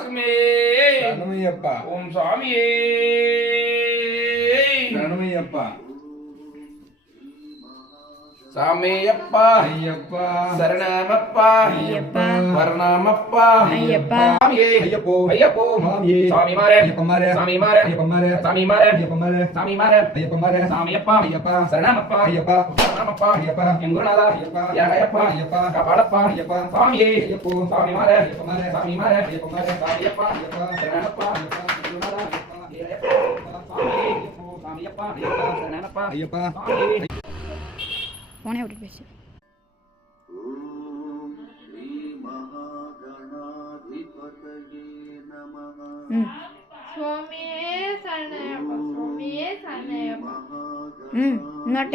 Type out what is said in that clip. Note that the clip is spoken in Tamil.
வாசகமே சரணமையப்பா. ஓம் சுவாமியே சரணமையப்பா. சாமியப்பா ஐயப்பா சரணமப்பா ஐயப்பா வரணமப்பா ஐயப்பா சாமியே ஐயப்போ ஐயப்போ சாமியே சாமிமாரே ஐயப்பமாரே சாமிமாரே ஐயப்பமாரே சாமிமாரே ஐயப்பமாரே சாமிமாரே ஐயப்பமாரே சாமியப்பா ஐயப்பா சரணமப்பா ஐயப்பா சரணமப்பா ஐயப்பா என் குருநாதா ஐயப்பா ஐயப்பா ஐயப்பா கபாலப்பா ஐயப்பா சாமியே ஐயப்போ சாமிமாரே ஐயப்பமாரே சாமிமாரே ஐயப்பமாரே சாமியப்பா ஐயப்பா சரணமப்பா ஐயப்பா குருநாதா ஐயப்பா சாமியே சாமியப்பா சரணமப்பா ஐயப்பா சாமியே போனே விட்டு பேசு स्वामी शरणयप्पा स्वामी शरणयप्पा not